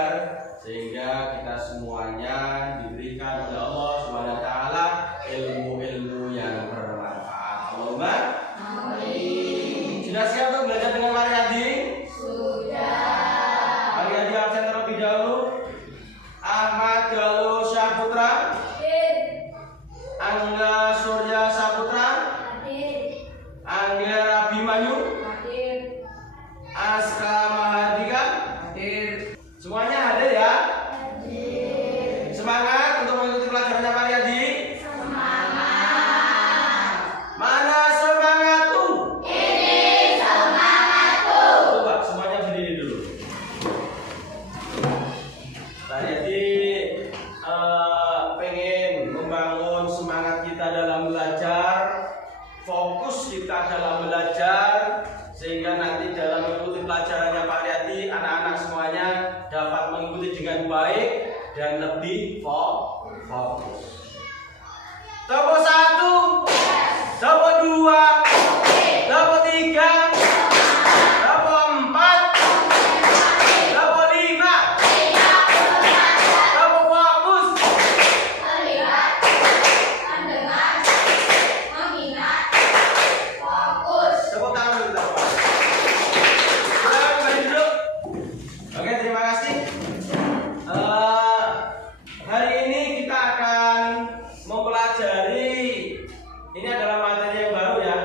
belajar sehingga kita semuanya diberikan oleh Allah Subhanahu wa taala ilmu-ilmu yang bermanfaat. Allahumma amin. Sudah siap untuk belajar dengan Mariadi? Sudah. Mariadi absen terlebih dahulu. Ahmad Galuh Syahputra. Hadir. Angga Surya Saputra. Hadir. Angga Abimanyu. Hadir. Aska Mahardika. Hadir. Semuanya hadir ya? Hadir. Semangat untuk mengikuti pelajarannya Mariadi. Semangat. Mana semangat tuh? Ini semangat tuh. Coba semuanya berdiri dulu. Mariadi pengen membangun semangat kita dalam belajar, fokus kita dalam belajar, sehingga nanti dalam mengikuti pelajarannya Pak Riyadi, anak-anak semuanya dapat mengikuti dengan baik dan lebih fokus. Topo 1, topo 2, topo 3, topo 4, topo 5, topo fokus. Melihat, mendengar, mengingat, fokus. Tepuk tangan dulu kita. Silakan kembali duduk. Oke, terima kasih. Hari ini kita akan mempelajari, ini adalah materi yang baru ya,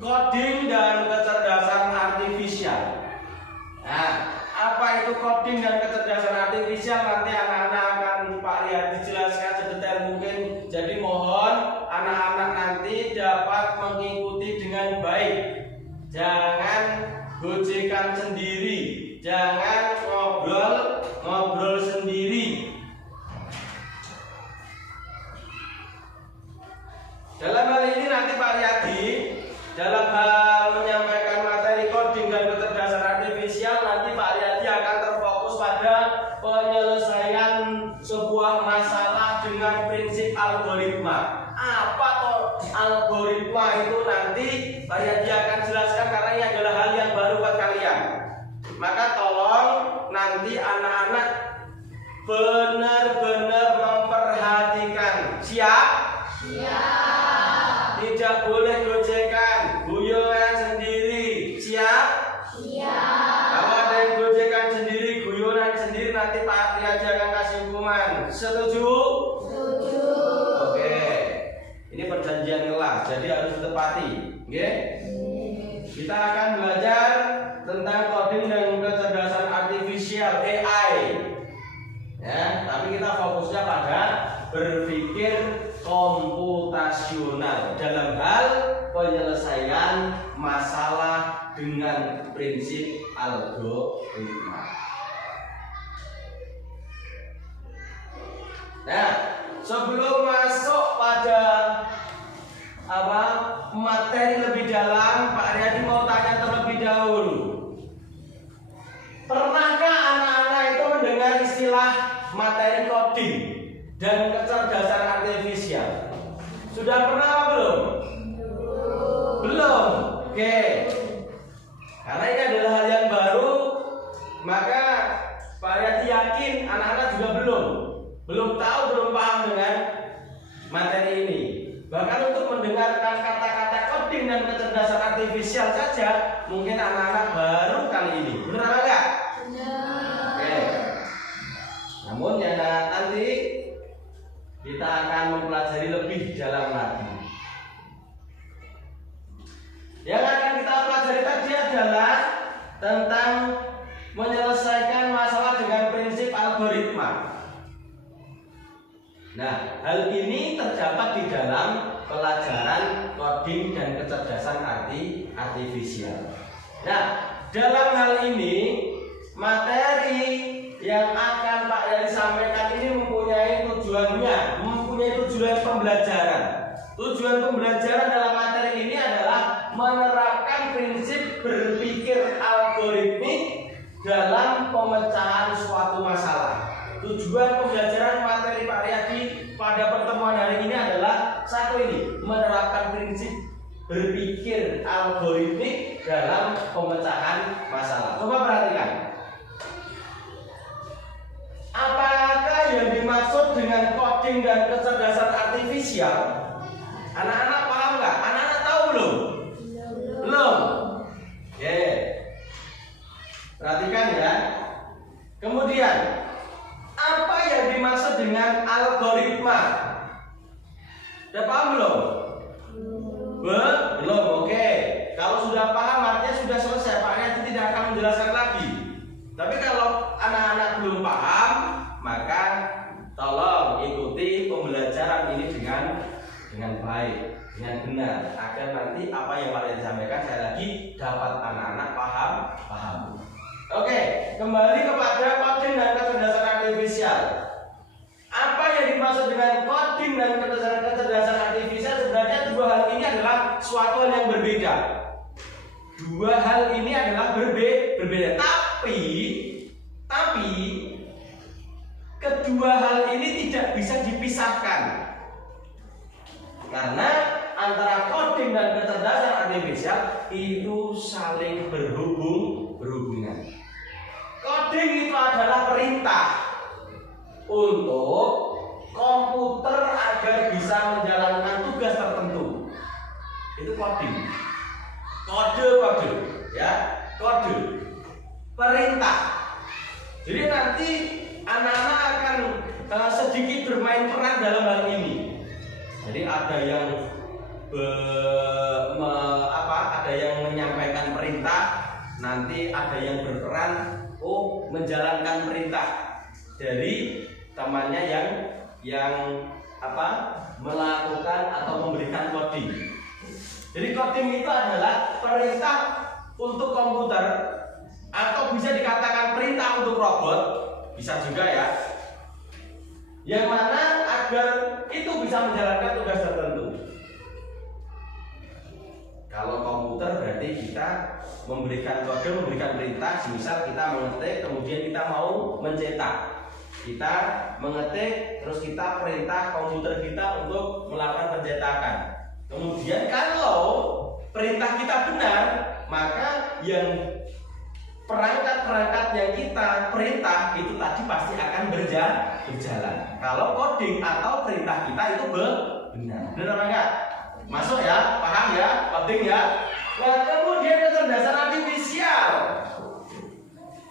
coding dan kecerdasan artifisial. Nah, apa itu coding dan kecerdasan artifisial? Nanti anak-anak akan Pak Riyadi jelaskan sedetail mungkin. Jadi mohon anak-anak nanti dapat mengikuti dengan baik. Jangan gojekan sendiri, jangan ngobrol sendiri. Dalam hal ini nanti Pak Riyadi dalam hal menyampaikan materi coding dan kecerdasan artifisial, nanti Pak Riyadi akan terfokus pada penyelesaian sebuah masalah dengan prinsip algoritma. Apa toh algoritma itu, nanti Pak Riyadi akan jelaskan karena ini adalah hal yang baru buat kalian. Maka tolong nanti anak-anak benar-benar memperhatikan. Siap? Siap. Tidak boleh gojekan, guyonan sendiri. Siap? Siap. Kalau ada yang gojekan sendiri, guyonan sendiri, nanti Pak Riyadi akan kasih hukuman. Setuju? Setuju. Oke. Ini perjanjian kelas, jadi harus ditepati. Oke? Kita akan belajar tentang coding dan kecerdasan artifisial (AI). Ya, tapi kita fokusnya pada berpikir komputasional dalam hal penyelesaian masalah dengan prinsip algoritma. Nah, sebelum masuk pada materi lebih dalam, Pak Riyadi mau tanya terlebih dahulu. Pernahkah anak-anak itu mendengar istilah materi coding dan kecerdasan artifisial? Sudah pernah apa belum? Belum. Oke. Karena ini adalah hal yang baru, maka Pak Riyadi yakin anak-anak juga belum tahu, belum paham dengan materi ini. Bahkan untuk mendengarkan kata-kata coding dan kecerdasan artifisial saja, mungkin anak-anak baru kali ini. Benar apa enggak? Benar. Oke. Namun ya nanti kita akan mempelajari lebih dalam lagi. Yang akan kita pelajari tadi adalah tentang menyelesaikan masalah dengan prinsip algoritma. Nah, hal ini terdapat di dalam pelajaran coding dan kecerdasan artifisial. Nah, dalam hal ini materi yang akan Pak Riyadi sampaikan ini mempunyai tujuan pembelajaran. Tujuan pembelajaran dalam materi ini adalah menerapkan prinsip berpikir algoritmik dalam pemecahan suatu masalah. Tujuan pembelajaran materi Pak Riyadi pada pertemuan hari ini adalah satu ini, menerapkan prinsip berpikir algoritmik dalam pemecahan masalah. Coba perhatikan. coding dan kecerdasan artifisial, anak-anak paham nggak? Anak-anak tahu belum? Belum. Oke. Perhatikan ya. Kemudian, apa yang dimaksud dengan algoritma? Sudah paham belum? Belum. Oke. Kalau sudah paham artinya sudah selesai. Pak Yati tidak akan menjelaskan lagi. Tapi kalau anak-anak belum paham, maka tolong ikuti pembelajaran ini dengan baik, dengan benar, agar nanti apa yang Pak Yati sampaikan saya lagi dapat anak-anak paham. Oke, kembali kepada coding dan kecerdasan artifisial. Apa yang dimaksud dengan coding dan kecerdasan artifisial? Sebenarnya dua hal ini adalah suatu hal yang berbeda. Dua hal ini adalah berbeda. Tapi kedua hal ini tidak bisa dipisahkan. Karena antara coding dan kecerdasan artifisial itu saling berhubungan. Coding itu adalah perintah untuk komputer agar bisa menjalankan tugas tertentu. Itu coding. Kode ya, kode perintah. Jadi nanti anak-anak akan sedikit bermain peran dalam hal ini. Jadi ada yang ada yang menyampaikan perintah, nanti ada yang berperan menjalankan perintah dari temannya yang melakukan atau memberikan coding. Jadi coding itu adalah perintah untuk komputer, atau bisa dikatakan perintah untuk robot, bisa juga ya. Yang mana agar itu bisa menjalankan tugas tertentu. Kalau komputer berarti kita memberikan kode, memberikan perintah. Misal kita mengetik, kemudian kita mau mencetak. Kita mengetik, terus kita perintah komputer kita untuk melakukan pencetakan. Kemudian kalau perintah kita benar, maka yang perangkat-perangkat yang kita perintah itu tadi pasti akan berjalan. Kalau coding atau perintah kita itu benar apa enggak? Masuk ya, paham ya, coding ya. Nah, kemudian kecerdasan artifisial.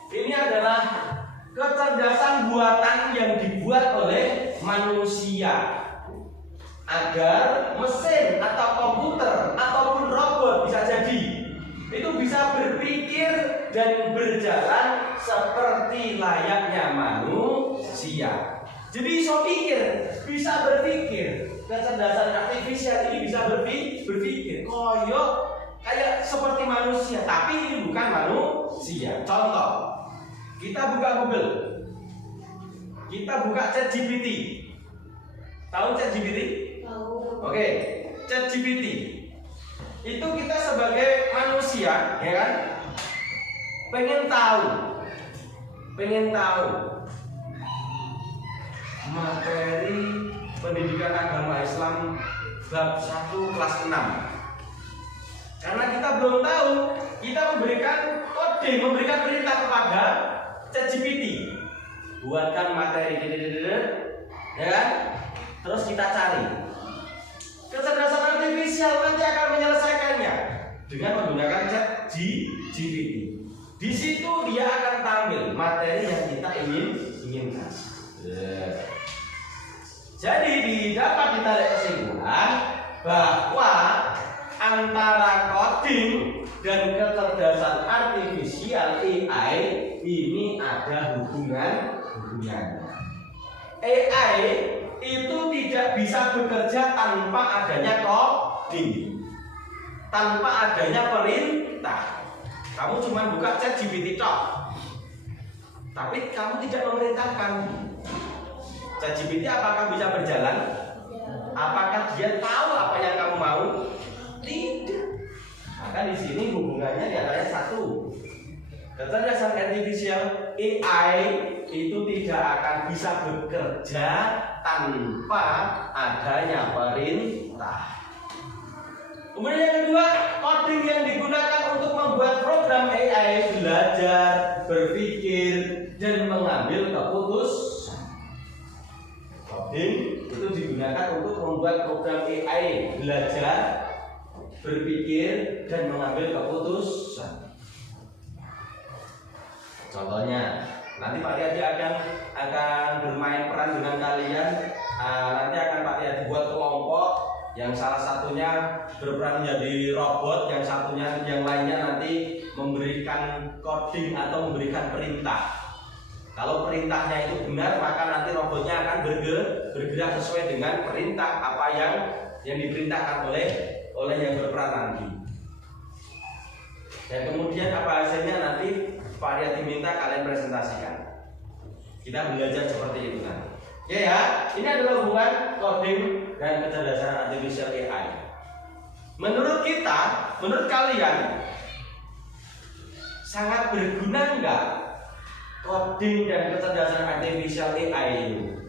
Ini adalah kecerdasan buatan yang dibuat oleh manusia agar mesin atau komputer ataupun robot bisa jadi itu bisa berpikir dan berjalan seperti layaknya manusia. Jadi bisa pikir, bisa berpikir. Kecerdasan artifisial ini bisa berpikir kayak seperti manusia, tapi ini bukan manusia. Contoh, kita buka Google, kita buka ChatGPT. Tahu ChatGPT? Tahu. Oke, ChatGPT itu kita sebagai manusia, ya kan, pengen tahu materi pendidikan agama Islam bab 1 kelas 6. Karena kita belum tahu, kita memberikan kode, memberikan perintah kepada ChatGPT, buatkan materi, ya kan? Terus kita cari. Kecerdasan artifisial nanti akan menyelesaikannya dengan menggunakan ChatGPT. Di situ dia akan tampil materi yang kita inginkan. Jadi dapat ditarik kesimpulan bahwa antara coding dan kecerdasan artifisial AI ini ada hubungannya. AI itu tidak bisa bekerja tanpa adanya coding, tanpa adanya perintah. Kamu cuma buka ChatGPT tapi kamu tidak memerintahkan. ChatGPT apakah bisa berjalan? Apakah dia tahu apa yang kamu mau? Tidak. Maka di sini hubungannya diantaranya satu, kecerdasan artifisial AI itu tidak akan bisa bekerja tanpa adanya perintah. Kemudian yang kedua, coding yang digunakan untuk membuat program AI belajar, berpikir, dan mengambil keputusan. Coding itu digunakan untuk membuat program AI belajar, berpikir, dan mengambil keputusan. Contohnya, nanti Pak Riyadi akan bermain peran dengan kalian. Nanti akan Pak Riyadi buat kelompok yang salah satunya berperan menjadi robot, yang lainnya nanti memberikan coding atau memberikan perintah. Kalau perintahnya itu benar, maka nanti robotnya akan bergerak sesuai dengan perintah apa yang diperintahkan oleh yang berperan nanti. Dan kemudian apa hasilnya nanti Pak Riyadi minta kalian presentasikan. Kita belajar seperti itu nanti. Oke ya, ini adalah hubungan coding dan kecerdasan artificial AI. Menurut kalian sangat berguna enggak coding dan kecerdasan artificial AI itu?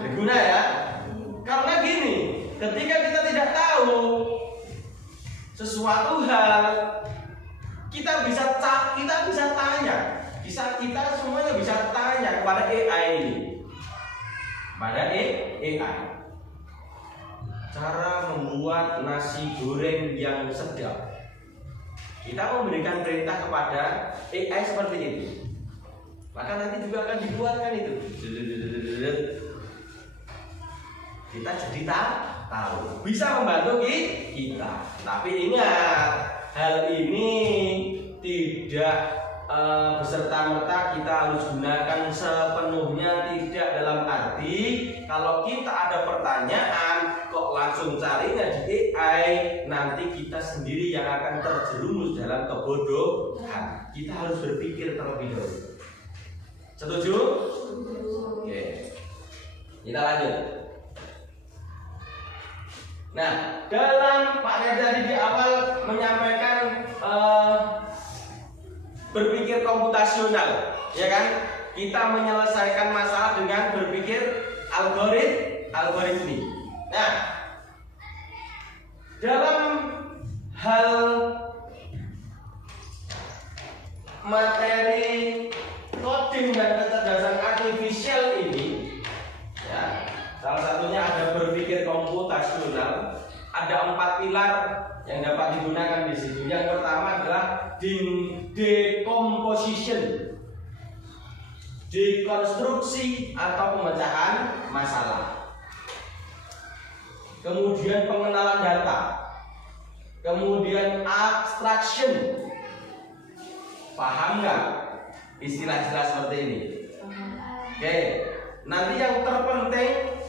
Berguna ya? Karena gini, ketika kita tidak tahu sesuatu hal, kita bisa tanya, kita semuanya bisa tanya kepada AI ini, kepada AI. Cara membuat nasi goreng yang sedap, kita memberikan perintah kepada AI seperti itu, maka nanti juga akan dibuatkan itu. Kita jadi tahu, bisa membantu kita. Tapi ingat, hal ini tidak beserta-merta kita harus gunakan sepenuhnya, tidak. Dalam arti kalau kita ada pertanyaan kok langsung carinya di AI, nanti kita sendiri yang akan terjerumus dalam kebodohan. Kita harus berpikir terlebih dahulu. Setuju? Oke. Kita lanjut. Nah, dalam Pak Riyadi di awal menyampaikan berpikir komputasional, ya kan? Kita menyelesaikan masalah dengan berpikir algoritmi. Nah, dalam hal materi coding dan kecerdasan artifisial ini, ya, salah satunya ada berpikir komputasional. Ada 4 pilar yang dapat digunakan di situ. Yang pertama adalah decomposition, dekonstruksi atau pemecahan masalah. Kemudian pengenalan data. Kemudian abstraction. Paham nggak istilah-istilah seperti ini? Oke. Nanti yang terpenting,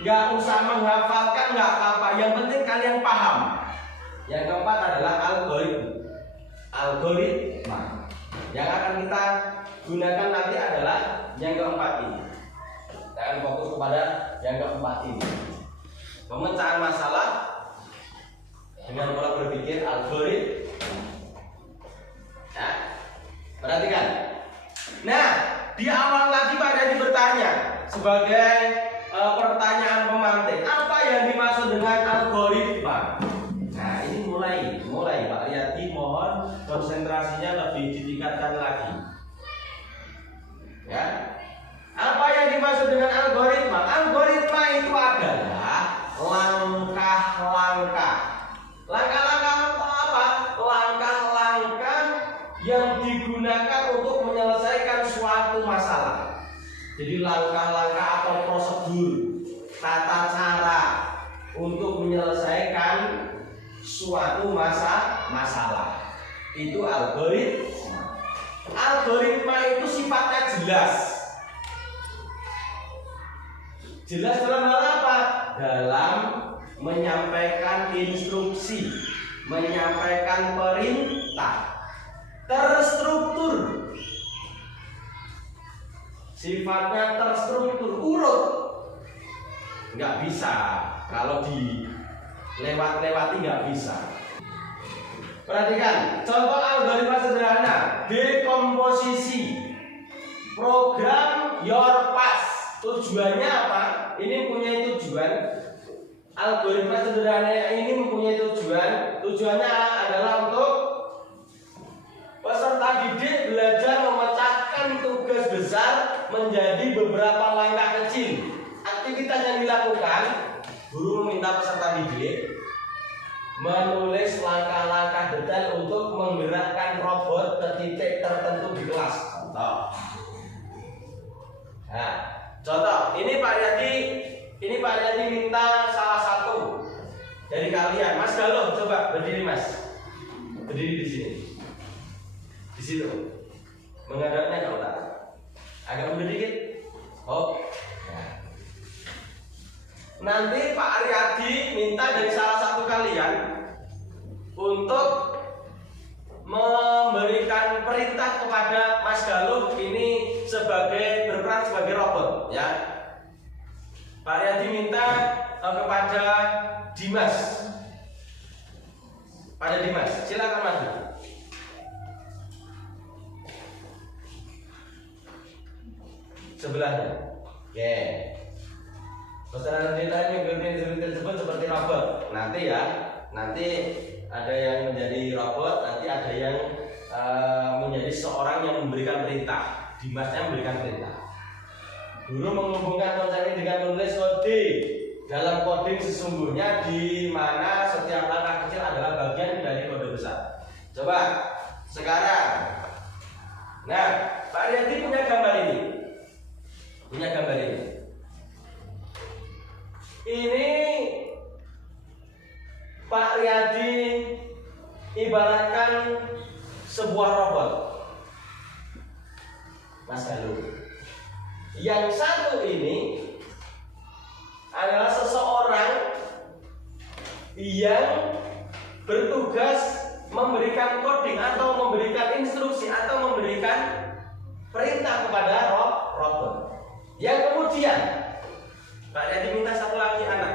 nggak usah menghafalkan, nggak apa-apa. Yang penting kalian paham. Yang keempat adalah algoritma. Yang akan kita gunakan nanti adalah yang keempat ini. Kita akan fokus kepada yang keempat ini. Pemecahan masalah dengan pola berpikir algoritma. Nah, perhatikan. Nah, di awal tadi Pak Riyadi bertanya sebagai pertanyaan pemantik, apa yang dimaksud dengan algoritma? Nah, ini mulai Pak Riyadi mohon konsentrasinya lebih ditingkatkan lagi. Ya. Apa yang dimaksud dengan algoritma? Algoritma itu adalah langkah-langkah. Langkah-langkah apa? Langkah-langkah yang digunakan untuk menyelesaikan suatu masalah. Jadi langkah-langkah atau prosedur, tata cara untuk menyelesaikan suatu masalah. Itu algoritma. Algoritma itu sifatnya jelas. Jelas dalam hal apa? Dalam menyampaikan instruksi, menyampaikan perintah, terstruktur. Sifatnya terstruktur, urut. Nggak bisa kalau dilewat-lewati, nggak bisa. Perhatikan contoh algoritma sederhana, dekomposisi. Program your past. Tujuannya apa? Ini mempunyai tujuan. Algoritma sederhana ini mempunyai tujuan. Tujuannya adalah untuk peserta didik belajar memecahkan tugas besar menjadi beberapa langkah kecil aktivitas yang dilakukan, guru meminta peserta didik menulis langkah-langkah detail untuk menggerakkan robot ke titik tertentu di kelas. Contoh. Nah, contoh, ini Pak Riyadi minta salah satu dari kalian. Mas Galuh, coba berdiri Mas. Berdiri di sini. Di situ. Menghadapnya ke utara. Agak mundur dikit. Oh. Nanti Pak Aryadi minta dari salah satu kalian untuk memberikan perintah kepada Mas Galuh ini berperan sebagai robot, ya. Pak Aryadi minta kepada Dimas. Pada Dimas, silakan maju. Sebelahnya. Oke. Pesanan ditanya tersebut seperti robot. Nanti ada yang menjadi robot, nanti ada yang menjadi seorang yang memberikan perintah. Dimasnya memberikan perintah. Guru menghubungkan konsep ini dengan menulis kode. Dalam coding sesungguhnya di mana setiap langkah kecil adalah bagian dari kode besar. Coba sekarang. Nah, Pak Riyadi punya gambar ini. Ini Pak Riyadi ibaratkan sebuah robot, Mas Galuh. Yang satu ini adalah seseorang yang bertugas memberikan coding atau memberikan instruksi atau memberikan perintah kepada robot. Yang kemudian Pak Riyadi minta satu lagi anak,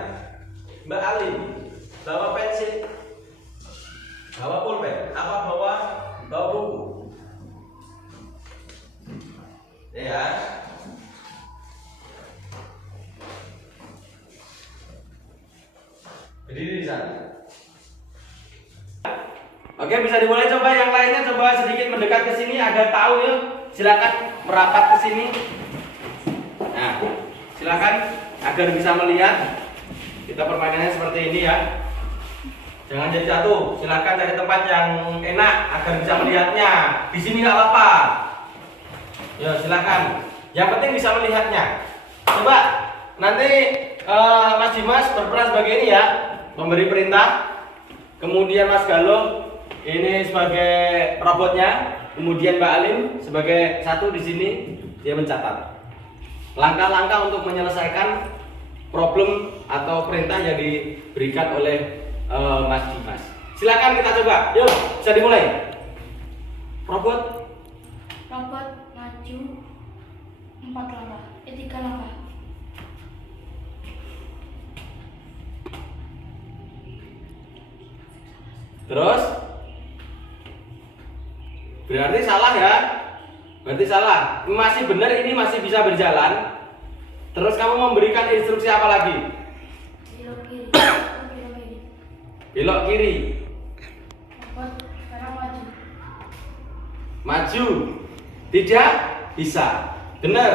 Mbak Alim, bawa pensil, bawa pulpen, bawa buku, ya. Berdiri di sana. Oke, bisa dimulai. Coba yang lainnya coba sedikit mendekat ke sini agar tahu ya. Silakan merapat ke sini. Nah, silakan agar bisa melihat. Kita permainannya seperti ini ya. Jangan jadi jatuh. Silakan cari tempat yang enak agar bisa melihatnya. Di sini nggak apa-apa. Ya, silakan. Yang penting bisa melihatnya. Coba nanti Mas Dimas berperan sebagai ini ya, memberi perintah. Kemudian Mas Galuh ini sebagai robotnya. Kemudian Mbak Alim sebagai satu di sini, dia mencatat langkah-langkah untuk menyelesaikan problem atau perintah yang diberikan oleh Mas Dimas. Silakan kita coba. Yuk, bisa dimulai. Robot maju 4 langkah, 3 langkah. Terus berarti salah ya? Berarti salah. Masih benar, ini masih bisa berjalan. Terus kamu memberikan instruksi apa lagi? Belok kiri. Belok kiri. Robot sekarang maju. Maju. Tidak bisa. Benar.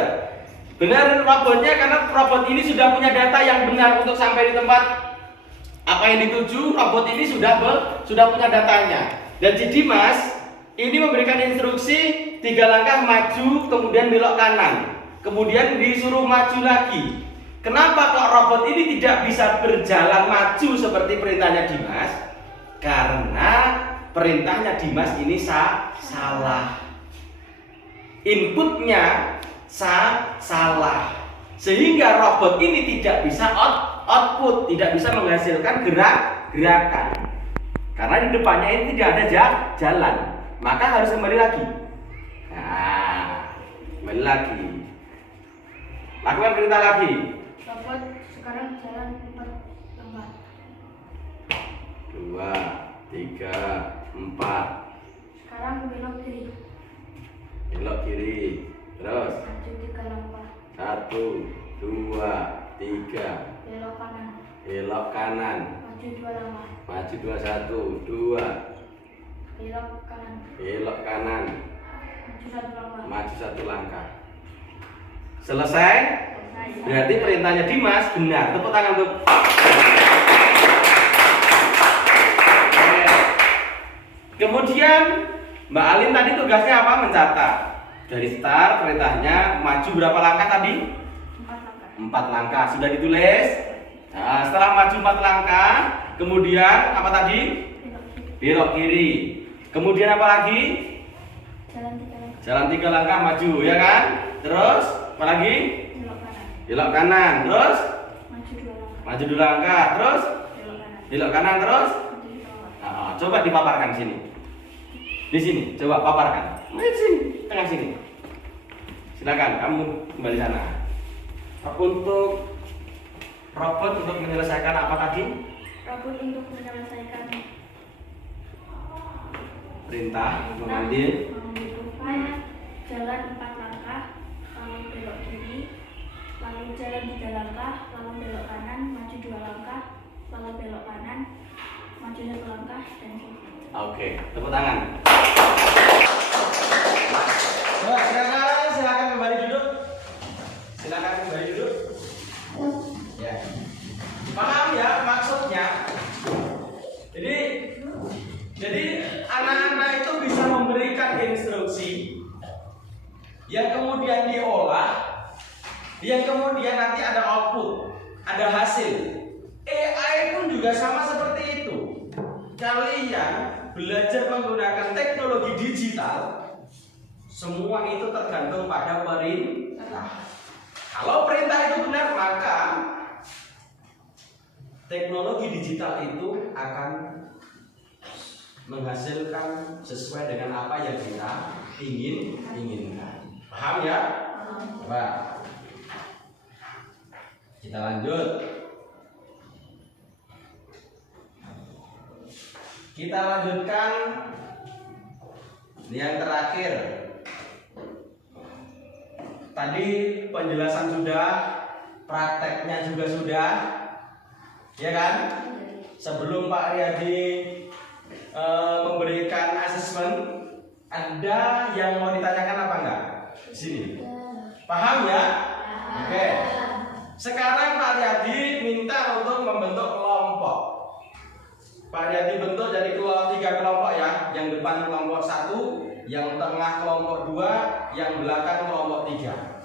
Benar robotnya, karena robot ini sudah punya data yang benar untuk sampai di tempat apa yang dituju. Robot ini sudah punya datanya. Dan si Dimas ini memberikan instruksi 3 langkah maju, kemudian belok kanan, kemudian disuruh maju lagi. Kenapa kok robot ini tidak bisa berjalan maju seperti perintahnya Dimas? Karena perintahnya Dimas ini salah. Inputnya salah. Sehingga robot ini tidak bisa output, tidak bisa menghasilkan gerakan. Karena di depannya ini tidak ada jalan. Maka harus kembali lagi. Nah, kembali lagi. Lakukan perintah lagi. Robot sekarang jalan 4 langkah. 2, 3, 4. Sekarang belok kiri. Belok kiri. Terus Maju 3 langkah. 1, 2, 3. Belok kanan. Belok kanan. Maju 2 langkah. Maju 2, 1, 2. Belok kanan. Belok kanan. Maju 1 langkah. Maju 1 langkah. Selesai? Selesai. Berarti perintahnya Dimas benar. Tepuk tangan untuk. Oke. Kemudian Mbak Alin tadi tugasnya apa? Mencatat. Dari start perintahnya maju berapa langkah tadi? 4 langkah. 4 langkah. Sudah ditulis? Nah, setelah maju 4 langkah, kemudian apa tadi? Belok kiri. Belok kiri. Kemudian apa lagi? Jalan 3 langkah. Jalan 3 langkah maju, ya kan? Terus apa lagi? Belok kanan. Belok kanan. Terus Maju 2 langkah. maju 2 langkah. Terus Belok kanan. belok kanan. Terus Maju 2 langkah. coba dipaparkan sini. Di sini, coba paparkan. Di sini, tengah sini. Silakan, kamu kembali sana. Untuk robot untuk menyelesaikan apa tadi? Robot untuk menyelesaikan Perintah mengambil. jalan 4 langkah, lalu belok kiri, lalu jalan 3 langkah, lalu belok kanan, maju 2 langkah, lalu belok kanan, maju 1 langkah, dan selesai. Oke, tepuk tangan. Coba silakan kembali duduk. Silakan kembali duduk. Ya. Paham ya maksudnya? Jadi anak-anak itu bisa memberikan instruksi yang kemudian diolah, yang kemudian nanti ada output, ada hasil. AI pun juga sama seperti itu. Kalian belajar menggunakan teknologi digital, semua itu tergantung pada perintah. Kalau perintah itu benar, maka teknologi digital itu akan menghasilkan sesuai dengan apa yang kita inginkan. Paham ya? Coba kita lanjut. Kita lanjutkan yang terakhir. Tadi penjelasan sudah, prakteknya juga sudah, ya kan? Sebelum Pak Riyadi memberikan asesmen, ada yang mau ditanyakan apa enggak? Sini. Paham ya? Oke. Sekarang Pak Riyadi minta untuk membentuk kelompok. Pak Riyadi bentuk jadi 3 kelompok ya. Yang depan kelompok 1, yang tengah kelompok 2, yang belakang kelompok 3.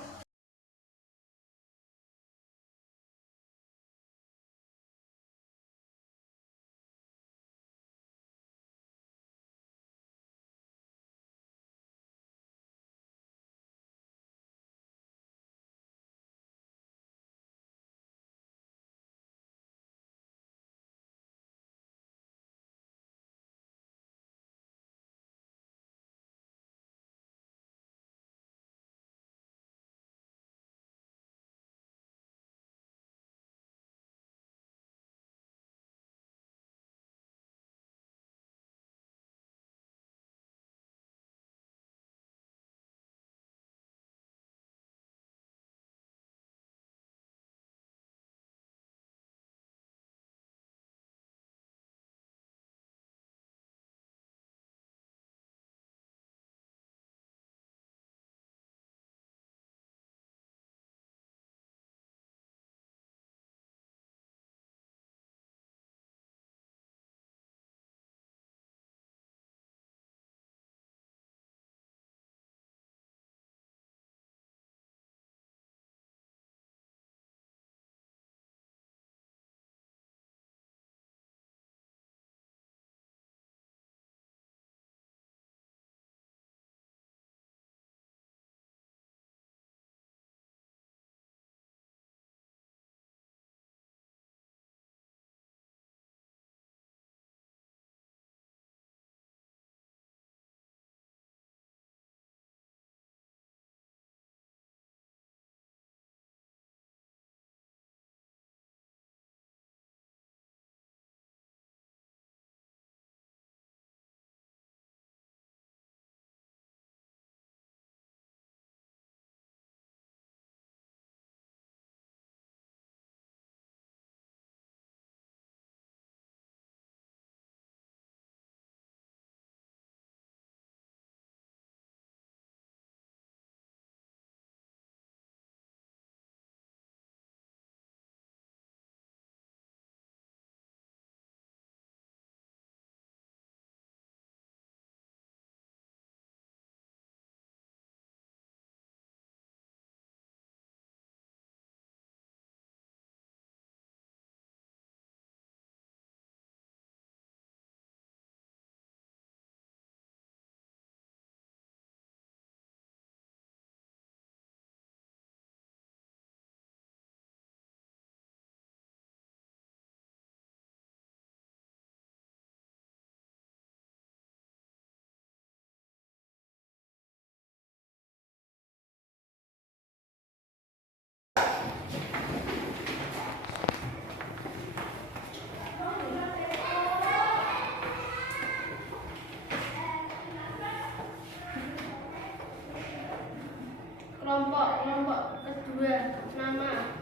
Kelompok kedua, nama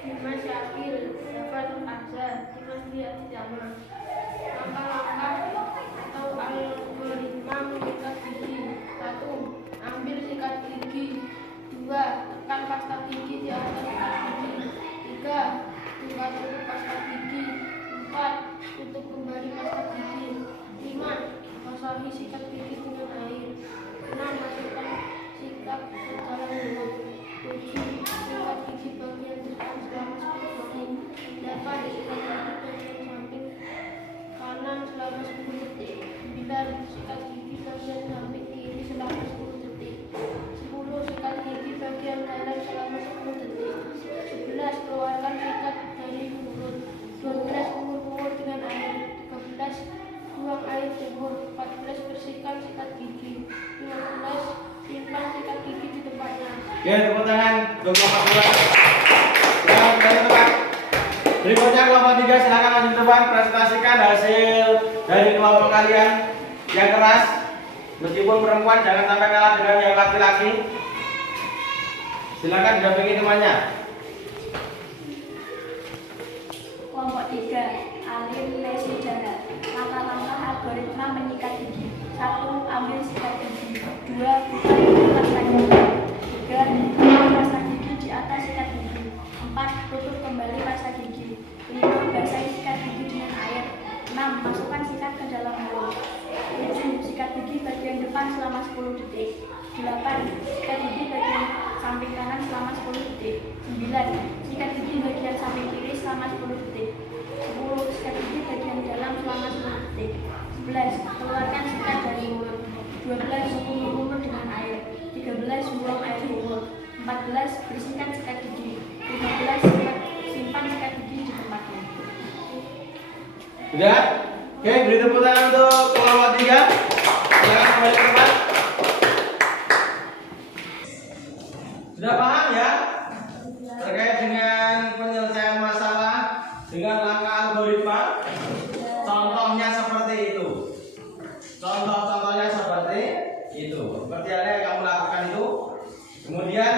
Dimas Syakir, Jafar Azhar, Dimas Diatijama. Langkah-langkah atau algoritma mengikat gigi. 1. Ambil sikat gigi. 2. Tekan pasta gigi di atas sikat gigi. 3. Buka tutup pasta gigi. 4. Tutup kembali pasta gigi. 5. Basahi sikat gigi dengan air. 6. Masukkan sikat ke dalam mulut. 7. Sikat gigi bagian depan selama 10 menit. 8. Sikat gigi bagian samping kanan selama 10 detik. 9. Sikat gigi bagian samping kiri selama 10 detik. 10. Sikat gigi bagian kanan selama 10 detik. 11. Keluarkan sikat dari mulut. 12. Kumur-kumur dengan air. 13. Buang air sumur. 14. Bersihkan sikat gigi. 15. Simpan sikat gigi di tempatnya. Oke, tepuk tangan untuk kelompok 2. Yang teman-teman. Berikutnya kelompok 3, silakan maju ke depan presentasikan hasil dari kelompok kalian yang keras. Meskipun perempuan jangan sampai kalah dengan yang laki-laki. Silakan dampingi temannya. Kelompok 3, Alim Lesi Jana. Langkah-langkah algoritma menyikat gigi. 1. Ambil sikat gigi. 2. Buka pasta gigi. 3. Tutup pasta gigi di atas sikat gigi. 4. Tutup kembali pasta gigi. 5. Basahi sikat gigi dengan air. 6. Masukkan sikat ke dalam mulut. 7. Sikat gigi bagian depan selama 10 detik. 8. Sikat gigi bagian samping kanan selama 10 detik. 9. Sikat gigi bagian samping kiri selama 10 detik. 10. Sikat gigi bagian dalam selama 10 detik. 11. Keluarkan sikat dari mulut. 12. Kumur-kumur dengan air. 13. Buang air sumur. 14. Bersihkan sikat gigi. 15. Simpan sikat gigi di tempatnya. Sudah? Oke, beri tepuk tangan untuk kelompok 3. Silakan kembali ke tempat. Sudah paham ya? Terkait dengan penyelesaian masalah dengan langkah algoritma. Contohnya seperti itu. Contoh-contohnya seperti itu. Seperti apa yang kamu lakukan itu. Kemudian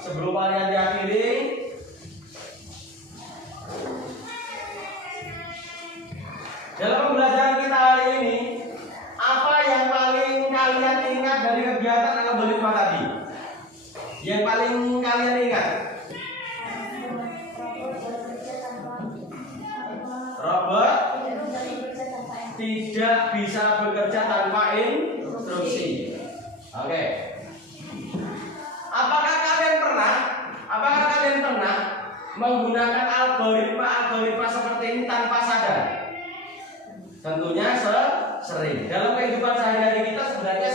sebelum kalian diakhiri, dalam pembelajaran kita hari ini, apa yang paling kalian ingat dari kegiatan algoritma tadi? Yang paling kalian ingat? Robot tidak bisa bekerja tanpa instruksi. Oke. Apakah kalian pernah menggunakan algoritma seperti ini tanpa sadar? Tentunya sering. Dalam kehidupan sehari-hari kita sebenarnya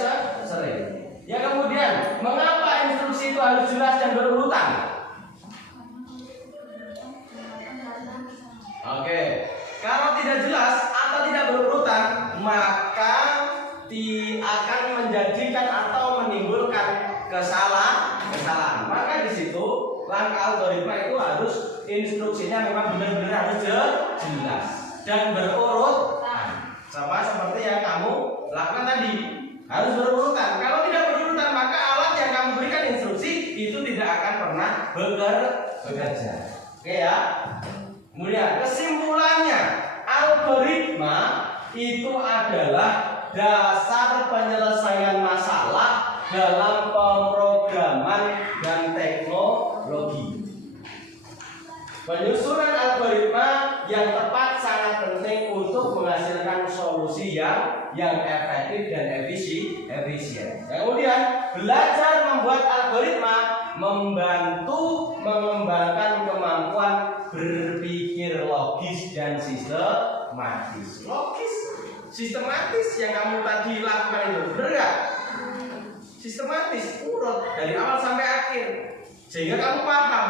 sering. Ya, kemudian, mengapa instruksi itu harus jelas dan berurutan? Oke. Kalau tidak jelas atau tidak berurutan, maka akan menjadikan atau menimbulkan kesalahan. Maka di situ langkah algoritma itu harus instruksinya memang benar-benar harus jelas dan berurut. Sama seperti yang kamu lakukan tadi, harus berurutan. Kalau tidak berurutan, maka alat yang kamu berikan instruksi itu tidak akan pernah bekerja. Oke ya. Kemudian kesimpulannya, algoritma itu adalah dasar penyelesaian masalah dalam pemrograman dan teknologi. Penyusunan algoritma yang tepat sangat penting untuk menghasilkan solusi yang efektif dan efisien. Kemudian, belajar membuat algoritma membantu mengembangkan kemampuan berpikir logis dan sistematis. Sistematis yang kamu tadi lakukan itu berat. Sistematis, urut dari awal sampai akhir, sehingga kamu paham.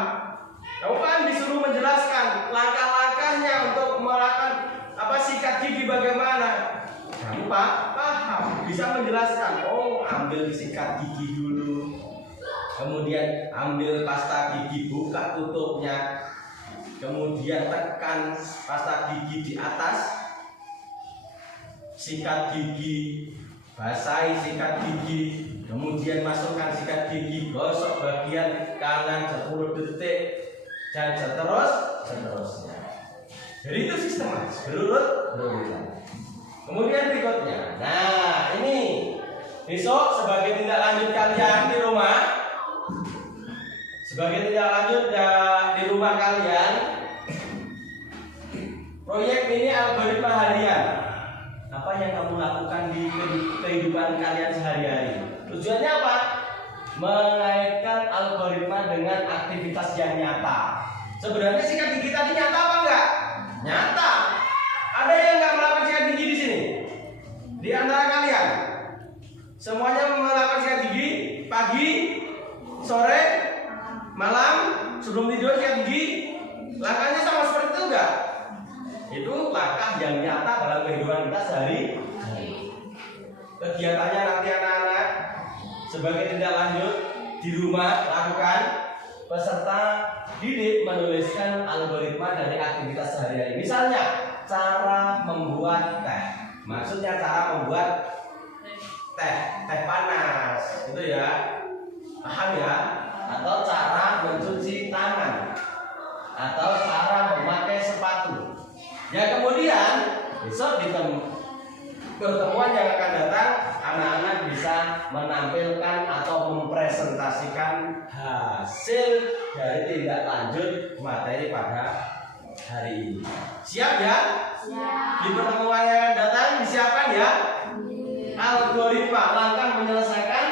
Kamu kan disuruh menjelaskan langkah-langkahnya untuk melakukan sikat gigi bagaimana. Kamu paham, bisa menjelaskan. Oh, ambil sikat gigi dulu. Kemudian ambil pasta gigi, buka tutupnya. Kemudian tekan pasta gigi di atas. Sikat gigi, basahi sikat gigi. Kemudian masukkan sikat gigi, gosok bagian kanan 10 detik dan seterusnya. Jadi itu sistematis, berurutan. Kemudian berikutnya, nah ini besok sebagai tindak lanjut kalian di rumah, di rumah kalian, proyek ini algoritma harian. Apa yang kamu lakukan di kehidupan kalian sehari-hari? Tujuannya apa? Mengaitkan algoritma dengan aktivitas yang nyata. Sebenarnya sikat gigi tadi nyata apa enggak? Nyata. Ada yang enggak melakukan sikat gigi di sini? Di antara kalian? Semuanya melakukan sikat gigi pagi, sore, malam, sebelum tidur sikat gigi. Langkahnya sama seperti itu enggak? Itu langkah yang nyata dalam kehidupan kita sehari-hari. Kegiatannya nanti anak-anak sebagai tindak lanjut di rumah lakukan, peserta didik menuliskan algoritma dari aktivitas sehari-hari. Misalnya cara membuat teh. Maksudnya cara membuat teh panas, itu ya, paham ya? Atau cara mencuci tangan, atau cara memakai sepatu. Ya kemudian besok di pertemuan yang akan datang, anak-anak bisa menampilkan atau mempresentasikan hasil dari tindak lanjut materi pada hari ini. Siap ya? Siap. Di pertemuan yang akan datang disiapkan ya? Algoritma langkah menyelesaikan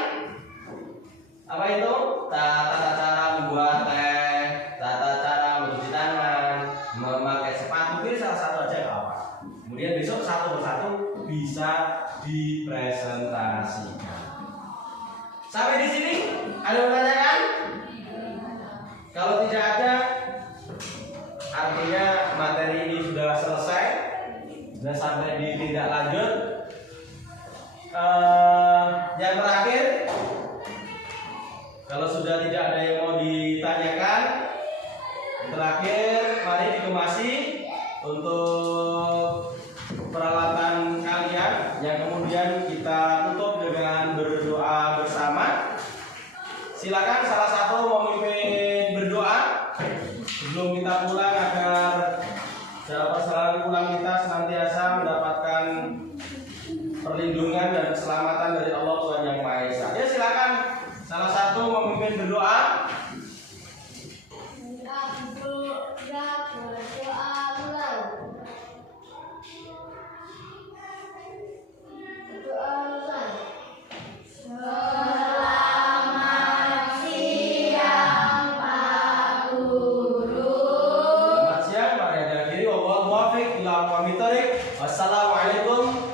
apa itu? Tata cara membuat teh, tata cara mencuci tangan, memakai sepatu. Ini salah satu aja apa? Kemudian besok satu persatu bisa dipresentasikan. Sampai di sini ada yang menanyakan? Kalau tidak ada, artinya materi ini sudah selesai, sudah sampai di tindak lanjut. Yang terakhir, kalau sudah tidak ada yang mau ditanyakan, terakhir mari dikemasi untuk peralatan kalian yang kemudian kita tutup dengan berdoa bersama. Silakan salah satu memimpin berdoa sebelum kita pulang agar dalam perjalanan pulang kita senantiasa mendapatkan perlindungan dan keselamatan dari Allah Tuhan Yang Maha Esa. Ya silakan salah satu memimpin berdoa. Selamat siang, Pak Reda Giri. Wassalamualaikum